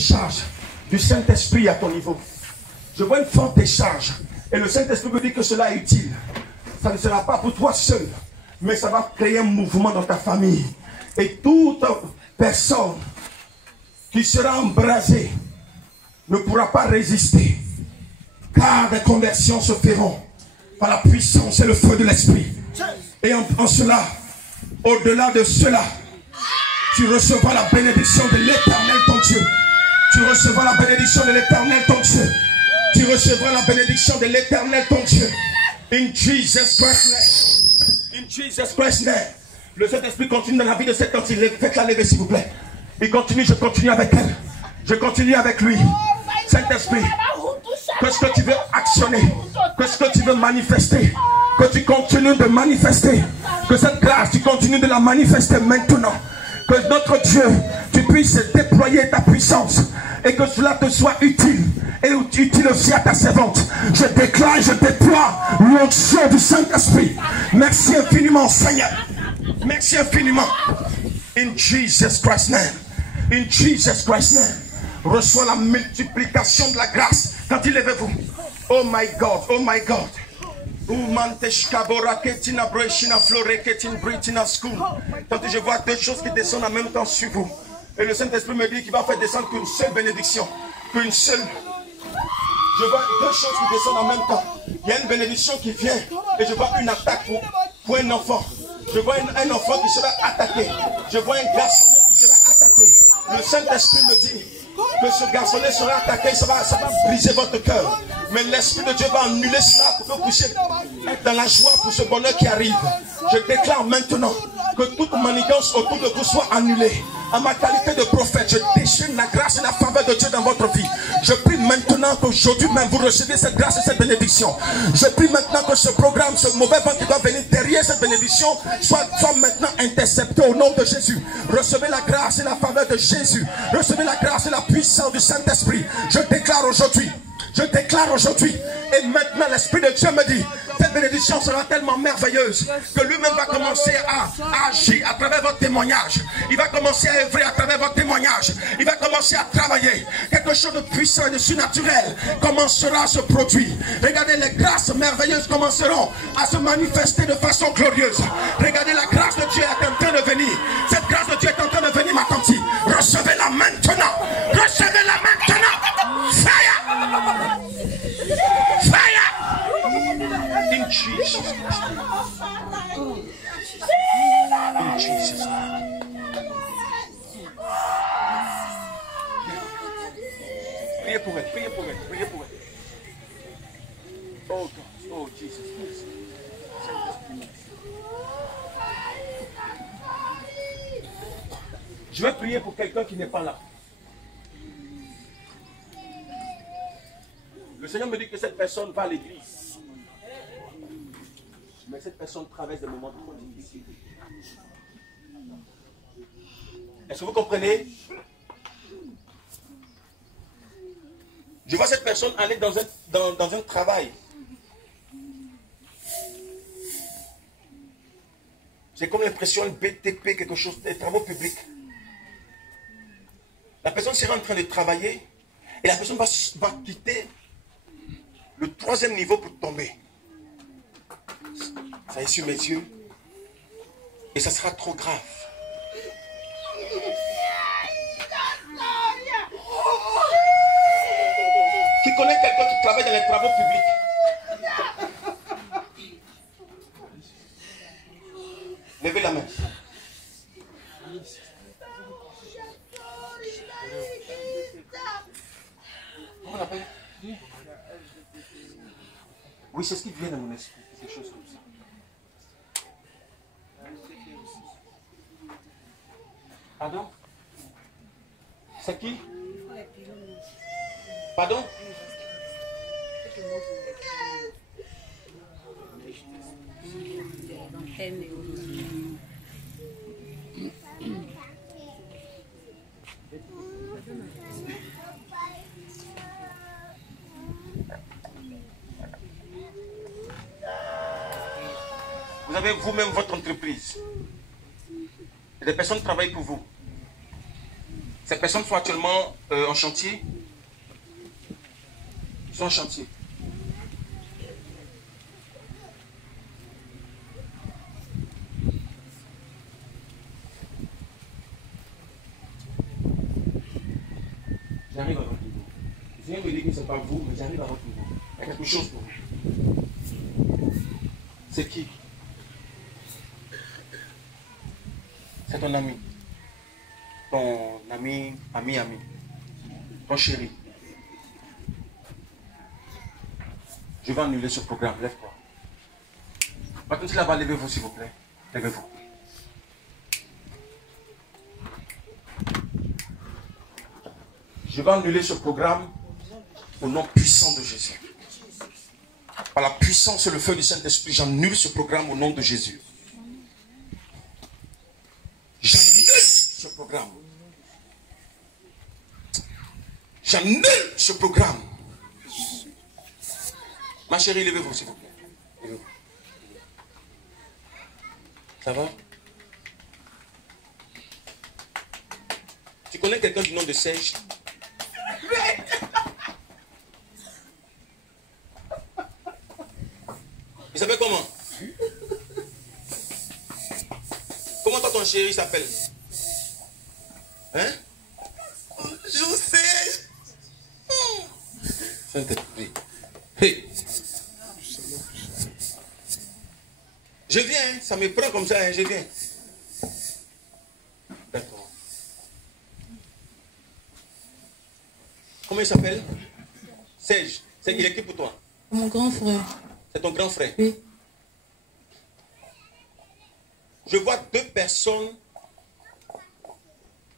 décharge du Saint-Esprit à ton niveau. Je vois une forte décharge. Et le Saint-Esprit me dit que cela est utile. Ça ne sera pas pour toi seul, mais ça va créer un mouvement dans ta famille. Et toute personne qui sera embrasée ne pourra pas résister. Car des conversions se feront par la puissance et le feu de l'Esprit. Et en cela, au-delà de cela, tu recevras la bénédiction de l'Éternel ton Dieu. Tu recevras la bénédiction de l'Éternel ton Dieu. Tu recevras la bénédiction de l'Éternel ton Dieu. In Jesus Christ's name. In Jesus Christ's name. Le Saint-Esprit continue dans la vie de cette tante. Faites-la lever s'il vous plaît. Il continue, je continue avec elle. Je continue avec lui. Saint-Esprit, qu'est-ce que tu veux actionner? Qu'est-ce que tu veux manifester? Que tu continues de manifester. Que cette grâce, tu continues de la manifester maintenant. Que notre Dieu, tu puisses déployer ta puissance. Et que cela te soit utile. Et utile aussi à ta servante. Je déclare, je déploie l'onction du Saint-Esprit. Merci infiniment, Seigneur. Merci infiniment. In Jesus Christ's name. In Jesus Christ's name. Reçois la multiplication de la grâce. Quand il est avec vous. Oh my God, oh my God. Quand je vois deux choses qui descendent en même temps sur vous. Et le Saint-Esprit me dit qu'il va faire descendre qu'une seule bénédiction. Qu'une seule. Je vois deux choses qui descendent en même temps. Il y a une bénédiction qui vient. Et je vois une attaque pour un enfant. Je vois un enfant qui sera attaqué. Je vois un garçon qui sera attaqué. Le Saint-Esprit me dit que ce garçonnet sera attaqué, ça va briser votre cœur. Mais l'Esprit de Dieu va annuler cela pour que vous puissiez être dans la joie pour ce bonheur qui arrive. Je déclare maintenant que toute manigance autour de vous soit annulée. En ma qualité de prophète, je déchaîne la grâce et la faveur de Dieu dans votre vie. Je prie maintenant qu'aujourd'hui même vous recevez cette grâce et cette bénédiction. Je prie maintenant que ce programme, ce mauvais vent qui doit venir derrière cette bénédiction soit maintenant intercepté au nom de Jésus. Recevez la grâce et la faveur de Jésus. Recevez la grâce et la puissance du Saint-Esprit. Je déclare aujourd'hui. Je déclare aujourd'hui, et maintenant l'Esprit de Dieu me dit, cette bénédiction sera tellement merveilleuse que lui-même va commencer à agir à travers votre témoignage. Il va commencer à œuvrer à travers votre témoignage. Il va commencer à travailler. Quelque chose de puissant et de surnaturel commencera à se produire. Regardez, les grâces merveilleuses commenceront à se manifester de façon glorieuse. Regardez, la grâce de Dieu est en train de venir. Cette grâce de Dieu est en train de venir, ma tante. Recevez-la maintenant. Recevez-la maintenant. Fire! Fire! In Jesus' name. In Jesus' name. Priez pour elle, priez pour elle, priez pour elle. Oh God, oh Jesus. Je vais prier pour quelqu'un qui n'est pas là. Le Seigneur me dit que cette personne va à l'église. Mais cette personne traverse des moments trop difficiles. Est-ce que vous comprenez? Je vois cette personne aller dans un travail. J'ai comme l'impression un BTP, quelque chose, des travaux publics. La personne sera en train de travailler et la personne va quitter le 3e niveau pour tomber. Ça est sur mes yeux. Et ça sera trop grave. Qui connaît quelqu'un qui travaille dans les travaux publics? Levez la main. Comment on appelle? Oui, c'est ce qui vient dans mon esprit, quelque chose comme ça. Pardon? C'est qui? Pardon? Vous avez vous-même votre entreprise. Et des personnes travaillent pour vous. Ces personnes sont actuellement en chantier. Ils sont en chantier. J'arrive à votre niveau. Je viens me dire que ce n'est pas vous, mais j'arrive à votre niveau. Il y a quelque chose pour vous. C'est qui? C'est ton ami. Ton ami, ami. Ton chéri. Je vais annuler ce programme. Lève-toi. Maintenant, si là-bas, levez-vous, s'il vous plaît. Levez-vous. Je vais annuler ce programme au nom puissant de Jésus. Par la puissance et le feu du Saint-Esprit, j'annule ce programme au nom de Jésus. J'annule ce programme. J'annule ce programme. Ma chérie, levez-vous, s'il vous plaît. Levez-vous. Ça va? Tu connais quelqu'un du nom de Serge? Il s'appelle comment? Comment toi ton chéri s'appelle? Hein? Je sais. Saint-Esprit. Hey. Je viens, hein? Ça me prend comme ça, hein? Je viens. D'accord. Comment il s'appelle? Serge. Il est qui pour toi? Mon grand frère. C'est ton grand frère? Oui. Je vois deux personnes.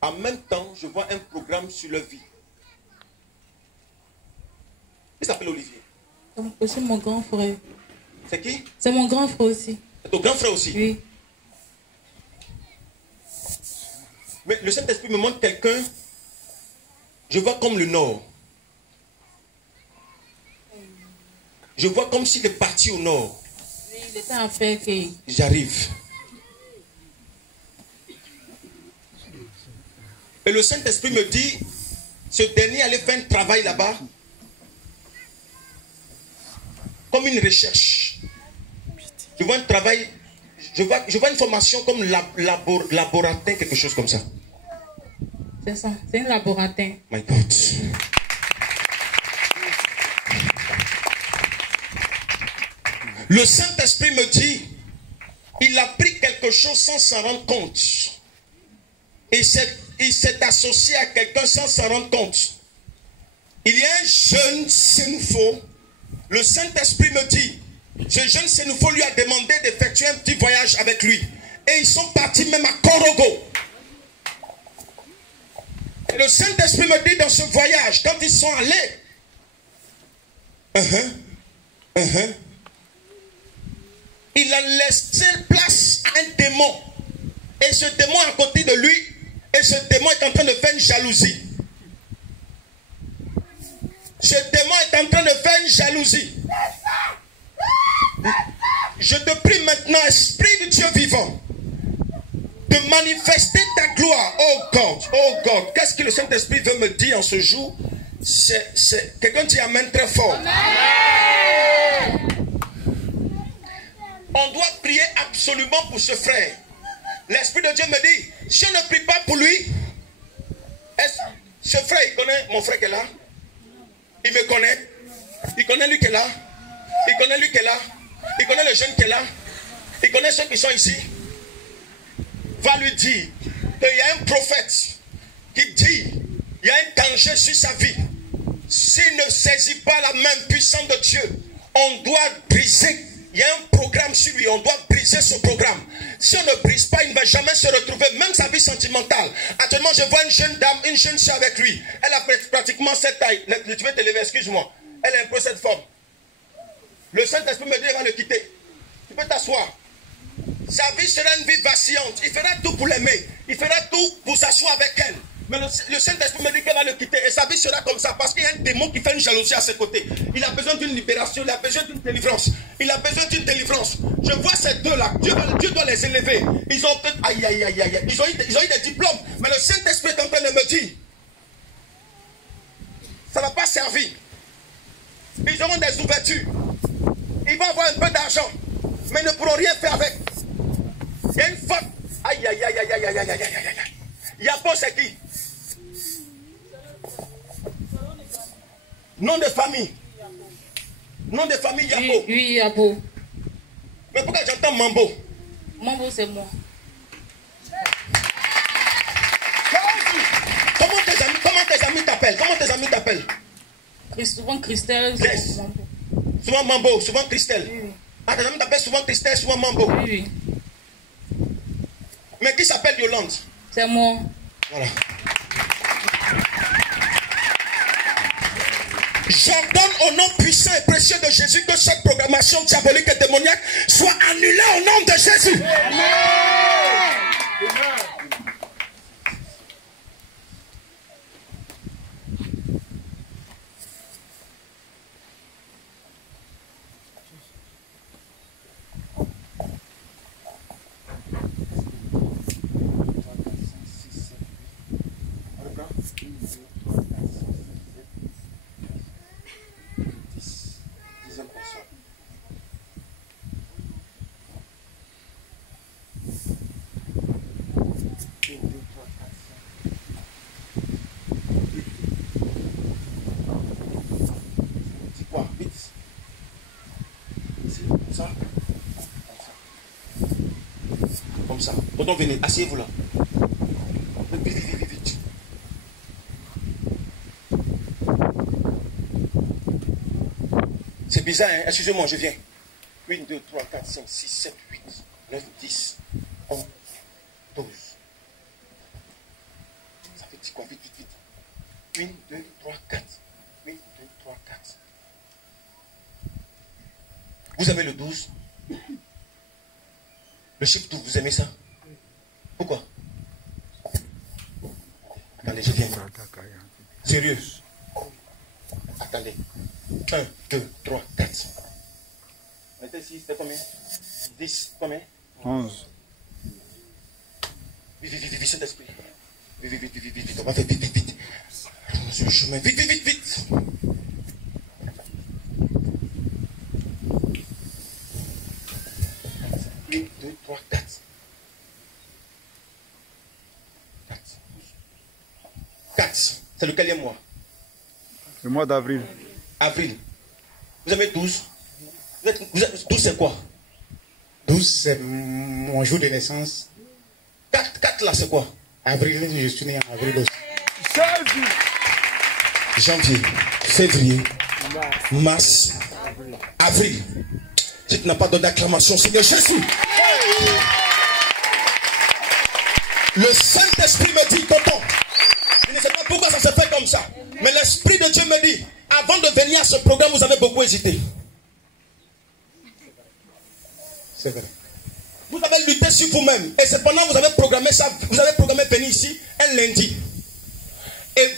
En même temps, je vois un programme sur leur vie. Il s'appelle Olivier. C'est mon grand frère. C'est qui? C'est mon grand frère aussi. C'est ton grand frère aussi? Oui. Mais le Saint-Esprit me montre quelqu'un. Je vois comme le nord. Je vois comme s'il est parti au nord. Oui, il était en fait que... J'arrive. Et le Saint-Esprit me dit, ce dernier allait faire un travail là-bas. Comme une recherche. Je vois un travail, je vois une formation comme laboratin, quelque chose comme ça. C'est ça, c'est un laboratin. My God. Le Saint-Esprit me dit, il a pris quelque chose sans s'en rendre compte. Et il s'est associé à quelqu'un sans s'en rendre compte. Il y a un jeune Sénoufo. Le Saint-Esprit me dit, ce jeune Sénoufo lui a demandé d'effectuer un petit voyage avec lui. Et ils sont partis même à Korogo. Et le Saint-Esprit me dit dans ce voyage, quand ils sont allés, il a laissé place à un démon. Et ce démon est à côté de lui. Et ce démon est en train de faire une jalousie. Ce démon est en train de faire une jalousie. Je te prie maintenant, Esprit du Dieu vivant, de manifester ta gloire. Oh God. Qu'est-ce que le Saint-Esprit veut me dire en ce jour? Quelqu'un dit Amen très fort. Amen. On doit prier absolument pour ce frère. L'Esprit de Dieu me dit, si je ne prie pas pour lui, ce frère, il connaît mon frère qui est là. Il me connaît. Il connaît lui qui est là. Il connaît lui qui est là. Il connaît le jeune qui est là. Il connaît ceux qui sont ici. Va lui dire qu'il y a un prophète qui dit, il y a un danger sur sa vie. S'il ne saisit pas la main puissante de Dieu, on doit briser. Il y a un programme sur lui, on doit briser ce programme. Si on ne brise pas, il ne va jamais se retrouver, même sa vie sentimentale. Actuellement, je vois une jeune dame, une jeune soeur avec lui. Elle a pratiquement cette taille. Tu veux te lever, excuse-moi. Elle a un peu cette forme. Le Saint-Esprit me dit, elle va le quitter. Tu peux t'asseoir. Sa vie sera une vie vacillante. Il fera tout pour l'aimer. Il fera tout pour s'asseoir avec elle. Mais le Saint-Esprit me dit qu'elle va le quitter. Et sa vie sera comme ça. Parce qu'il y a un démon qui fait une jalousie à ses côtés. Il a besoin d'une libération. Il a besoin d'une délivrance. Il a besoin d'une délivrance. Je vois ces deux-là. Dieu doit les élever. Ils ont peut-être... Aïe, aïe, aïe, aïe. Ils ont eu des diplômes. Mais le Saint-Esprit est en train de me dire, ça ne va pas servir. Ils auront des ouvertures. Ils vont avoir un peu d'argent. Mais ils ne pourront rien faire avec. Il y a une faute. Aïe, aïe, aïe, aïe, aïe, aïe, aïe, aïe, aïe, aïe. Yabo, c'est qui? Nom de famille. Nom de famille Yabo. Oui, Yabo. Mais pourquoi j'entends Mambo? Mambo, c'est moi. Comment tes amis t'appellent? Comment tes amis t'appellent? Souvent Christelle, Yes. souvent Mambo. Souvent Mambo, souvent Christelle. Oui. Ah, tes amis t'appellent souvent Christelle, souvent Mambo. Oui, oui. Mais qui s'appelle Yolande? C'est moi. Voilà. J'ordonne au nom puissant et précieux de Jésus que cette programmation diabolique et démoniaque soit annulée au nom de Jésus. Amen. Comme ça. Tonton, venez, asseyez-vous là. Vite, vite, vite, vite. C'est bizarre, hein? Excusez-moi, je viens. 1, 2, 3, 4, 5, 6, 7, 8, 9, 10, 11, 12. Ça fait 10 quoi? Vite, vite, vite. 1, 2, 3, 4. 1, 2, 3, 4. Vous avez le 12? Le chiffre 12, vous aimez ça? Pourquoi? Attendez, je viens. Sérieux? Attendez. 1, 2, 3, 4. Mettez ici, c'était combien? 10, combien? 11. Vite, vite, vite, vite, Saint-Esprit. Vite, vite, vite, vite, vite, vite, on va faire vite, vite, vite. Sur le chemin, vite, vite, vite, vite. Une, deux, trois, 4. 4. C'est le quatrième mois? Le mois d'avril. Avril. Vous avez 12? 12 c'est quoi? 12, c'est mon jour de naissance. 4 là c'est quoi? Avril, je suis né en avril aussi. Janvier, février, mars, avril. Si tu n'as pas donné d'acclamation, Seigneur Jésus. Le Saint-Esprit me dit, tonton, je ne sais pas pourquoi ça se fait comme ça, mais l'Esprit de Dieu me dit, avant de venir à ce programme, vous avez beaucoup hésité. C'est vrai. Vous avez lutté sur vous-même. Et cependant, vous avez programmé ça. Vous avez programmé venir ici un lundi. Et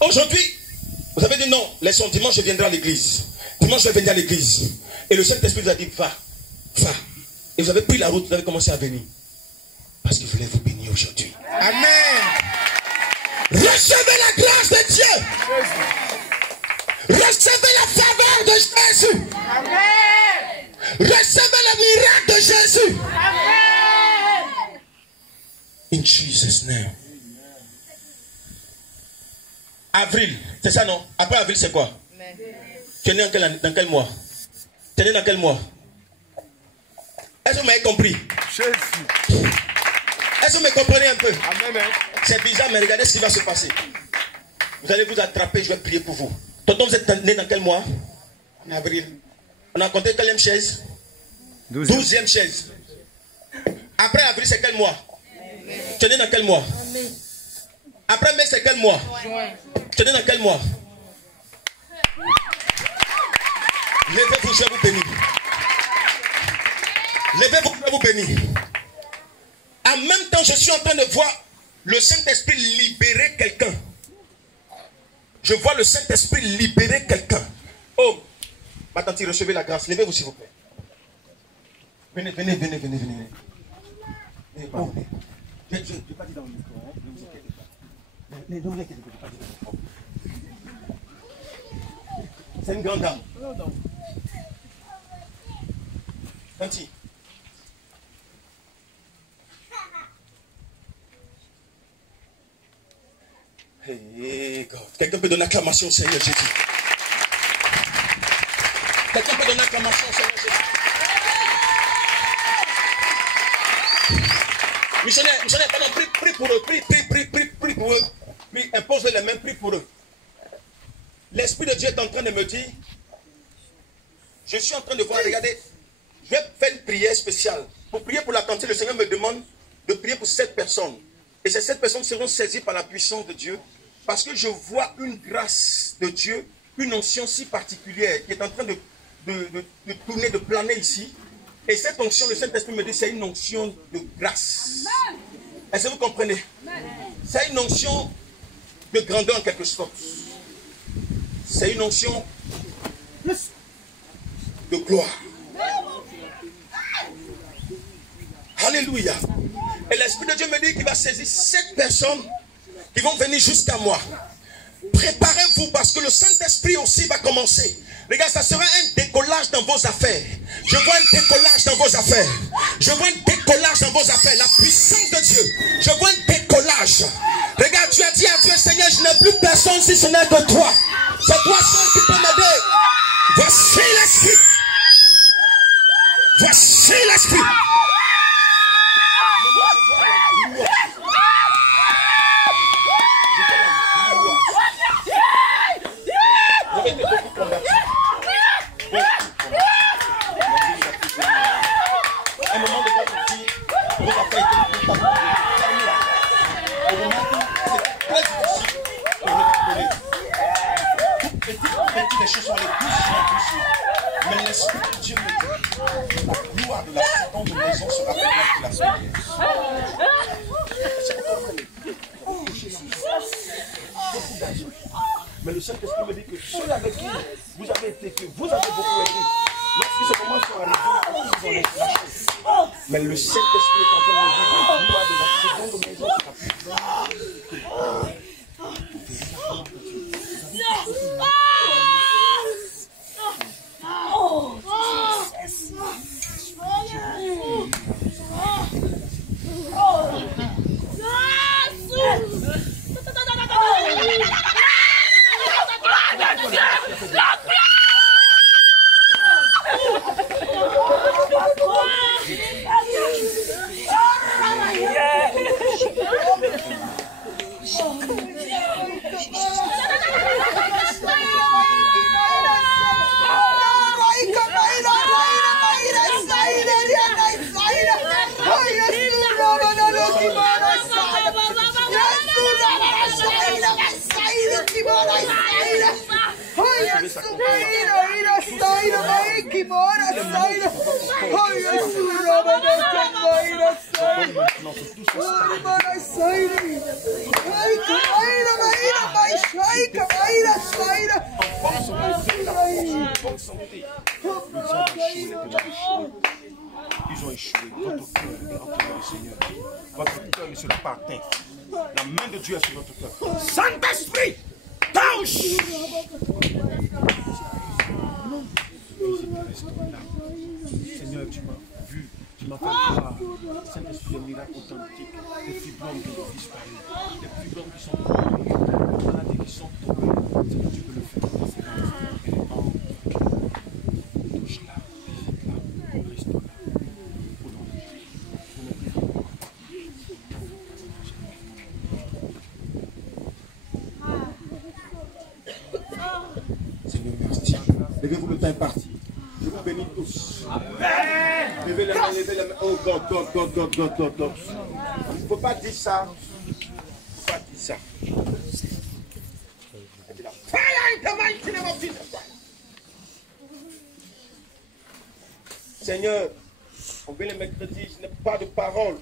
aujourd'hui, vous avez dit non, laissons, dimanche je viendrai à l'église. Dimanche je vais venir à l'église. Et le Saint-Esprit vous a dit, va, va. Et vous avez pris la route, vous avez commencé à venir. Parce qu'il voulait vous bénir aujourd'hui. Amen. Recevez la grâce de Dieu. Recevez la faveur de Jésus. Amen. Recevez le miracle de Jésus. Amen. In Jesus' name. Avril, c'est ça non? Après avril, c'est quoi? Tu es né dans quel mois? Tu es né dans quel mois? Est-ce que vous m'avez compris? Jésus. Est-ce que vous me comprenez un peu? Amen. C'est bizarre, mais regardez ce qui va se passer. Vous allez vous attraper, je vais prier pour vous. Tonton, vous êtes né dans quel mois? En avril. On a compté quelle chaise? 12e chaise. Après avril, c'est quel mois? Tu es né dans quel mois? Après mai, c'est quel mois? Juin. Tu es né dans quel mois? Levez-vous, je vais vous bénir. Levez-vous, je vais vous bénir. En même temps, je suis en train de voir le Saint-Esprit libérer quelqu'un. Je vois le Saint-Esprit libérer quelqu'un. Oh, ma tante, recevez la grâce. Levez-vous, s'il vous plaît. Venez. Oh, je n'ai pas dit dans le micro, hein, ne vous inquiétez pas. Ne vous inquiétez pas, c'est une grande dame. Tanti. Hey God. Quelqu'un peut donner acclamation au Seigneur Jésus. Quelqu'un peut donner acclamation au Seigneur Jésus. Missionnaire, pardon, prie pour eux, prie pour eux. Prie, impose les mains, prie pour eux. L'Esprit de Dieu est en train de me dire, je suis en train de voir, regardez, je vais faire une prière spéciale. Pour prier pour la tente, le Seigneur me demande de prier pour 7 personnes. Et ces 7 personnes seront saisies par la puissance de Dieu. Parce que je vois une grâce de Dieu, une onction si particulière qui est en train de tourner, de planer ici. Et cette onction, le Saint-Esprit me dit, c'est une onction de grâce. Est-ce que vous comprenez? C'est une onction de grandeur en quelque sorte. C'est une onction de gloire. Alléluia. Et l'Esprit de Dieu me dit qu'il va saisir 7 personnes qui vont venir jusqu'à moi. Préparez-vous parce que le Saint-Esprit aussi va commencer. Les gars, ça sera un décollage dans vos affaires. Je vois un décollage dans vos affaires. Je vois un décollage dans vos affaires. La puissance de Dieu. Je vois un décollage. Regarde, tu as dit à Dieu, Seigneur, je n'ai plus personne si ce n'est que toi. C'est toi seul qui peux m'aider. Voici l'Esprit. Voici l'Esprit. Un moment de votre vie, vos affaires étaient très difficile de récupérer. Toutes petites, les choses sont les plus difficiles. Mais l'Esprit de Dieu me dit, la gloire de la seconde maison sera plus grande que la première. Beaucoup d'argent. Mais le Saint-Esprit me dit que ceux avec qui vous avez été, que vous avez beaucoup aidé, lorsque ces moments sont arrivés, vous en êtes lâchés. Mais le Saint-Esprit est en train de me dire que la gloire de la seconde maison sera plus grande que la première. Ils ont échoué. Votre cœur est entre le Seigneur. Votre cœur ne sera pas atteint. La main de Dieu est sur votre cœur. Saint-Esprit, touche! Seigneur, tu m'as vu. Tu m'as fait voir. Saint-Esprit, un miracle authentique. Des fibromes qui ont disparu. Des fibromes qui sont tombés. Des maladies qui sont tombées. Seigneur, tu peux le faire. Touche-la. Restaure-la. Seigneur, merci. Levez-vous, le temps est parti. Je vous bénis tous. Amen. Levez les mains, levez les mains. Oh God. Il ne faut pas dire ça. Il ne faut pas dire ça. Seigneur, on vient le mercredi, je n'ai pas de parole.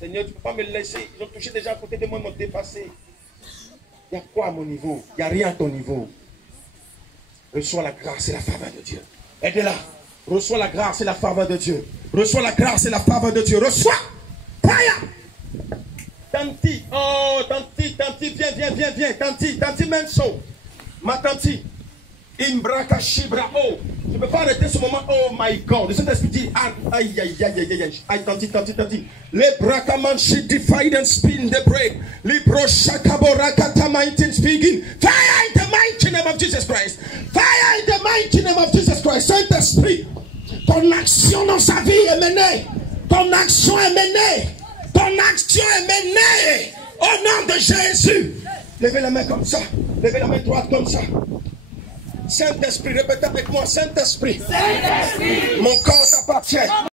Seigneur, tu ne peux pas me laisser. Ils ont touché déjà à côté de moi, ils m'ont dépassé. Il y a quoi à mon niveau? Il n'y a rien à ton niveau. Reçois la grâce et la faveur de Dieu. Aide-la. Reçois la grâce et la faveur de Dieu. Reçois la grâce et la faveur de Dieu. Reçois. Paya. Tanti. Oh, tanti, viens. Tanti, Menso. Ma tanti. Imbraka Shibra. Oh, je ne peux pas arrêter ce moment. Oh my God. Le Saint-Esprit dit, aïe. Tanti. Les brakamanshi divide and spin the break. Libro shakaborakatama in speaking. Fire in the mighty name of Jesus Christ. Fire in the mighty name of Jesus Christ. Saint-Esprit, ton action dans sa vie est menée. Ton action est menée. Ton action est menée. Au nom de Jésus. Levez la main comme ça. Levez la main droite comme ça. Saint-Esprit, répétez avec moi. Saint-Esprit. Mon corps t'appartient.